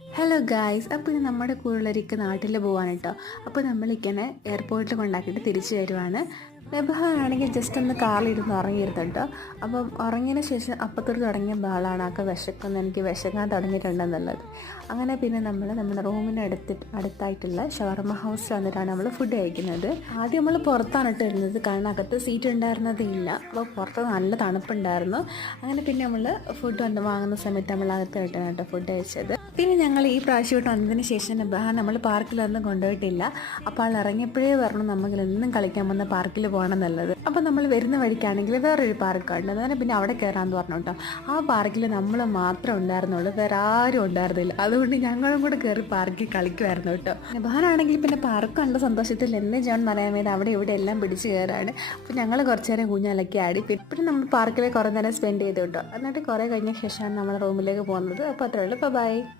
Hello guys, അപ്പോൾ ഇത് നമ്മുടെ കൂടെയുള്ളവർക്ക് നാട്ടിൽ പോകാൻ കേട്ടോ. അപ്പോൾ നമ്മളിങ്ങനെ എയർപോർട്ടിൽ കൊണ്ടാക്കിയിട്ട് തിരിച്ചു വരുവാണ്. നബഹാനാണെങ്കിൽ ജസ്റ്റ് ഒന്ന് കാറിലിരുന്ന് ഉറങ്ങിയിരുന്നു കേട്ടോ. അപ്പം ഉറങ്ങിയതിന് ശേഷം അപ്പത്തൊരു തുടങ്ങിയ ബാളാണ് ആക്കെ എനിക്ക് വിശക്കാൻ തുടങ്ങിയിട്ടുണ്ടെന്നുള്ളത്. അങ്ങനെ പിന്നെ നമ്മൾ നമ്മുടെ റൂമിൻ്റെ അടുത്തായിട്ടുള്ള ഷവർമ ഹൗസിൽ വന്നിട്ടാണ് നമ്മൾ ഫുഡ് കഴിക്കുന്നത്. ആദ്യം നമ്മൾ പുറത്താണ് ഇട്ട് ഇരുന്നത്, കാരണം അകത്ത് സീറ്റ് ഉണ്ടായിരുന്നതേ ഇല്ല. അപ്പോൾ പുറത്ത് നല്ല തണുപ്പുണ്ടായിരുന്നു. അങ്ങനെ പിന്നെ നമ്മൾ ഫുഡ് വാങ്ങുന്ന സമയത്ത് നമ്മൾ അകത്തായിട്ടാണ് കേട്ടോ ഫുഡ് കഴിച്ചത്. പിന്നെ ഞങ്ങൾ ഈ പ്രാവശ്യം ഇട്ട് വന്നതിന് ശേഷം നബഹാൻ നമ്മൾ പാർക്കിലൊന്നും കൊണ്ടുപോയിട്ടില്ല. അപ്പോൾ ആൾ ഇറങ്ങിയപ്പോഴേ പറഞ്ഞു നമുക്ക് എന്നും കളിക്കാൻ വന്ന പാർക്കിൽ പോകണം എന്നുള്ളത്. അപ്പോൾ നമ്മൾ വരുന്ന വഴിക്കാണെങ്കിൽ വേറൊരു പാർക്കുണ്ട്, അതാണ് പിന്നെ അവിടെ കയറാമെന്ന് പറഞ്ഞു കേട്ടോ. ആ പാർക്കിൽ നമ്മൾ മാത്രമേ ഉണ്ടായിരുന്നുള്ളൂ, വേറെ ആരും ഉണ്ടായിരുന്നില്ല. അതുകൊണ്ട് ഞങ്ങളും കൂടെ കയറി പാർക്കിൽ കളിക്കുമായിരുന്നു കേട്ടോ. നബഹാനാണെങ്കിൽ പിന്നെ പാർക്ക് കണ്ട സന്തോഷത്തിൽ എന്ത് ചെയ്യണമെന്ന് അറിയാൻ വേണ്ടി അവിടെ ഇവിടെ എല്ലാം പിടിച്ച് കയറാണ്. അപ്പോൾ ഞങ്ങൾ കുറച്ച് നേരം കുഞ്ഞാലൊക്കെ ആടി. പിന്നെ നമ്മൾ പാർക്കിൽ കുറേ നേരം സ്പെൻഡ് ചെയ്തു കേട്ടോ. എന്നിട്ട് കുറേ കഴിഞ്ഞ ശേഷമാണ് നമ്മൾ റൂമിലേക്ക് പോകുന്നത്. അപ്പോൾ അത്രേ ഉള്ളൂ. ബൈ.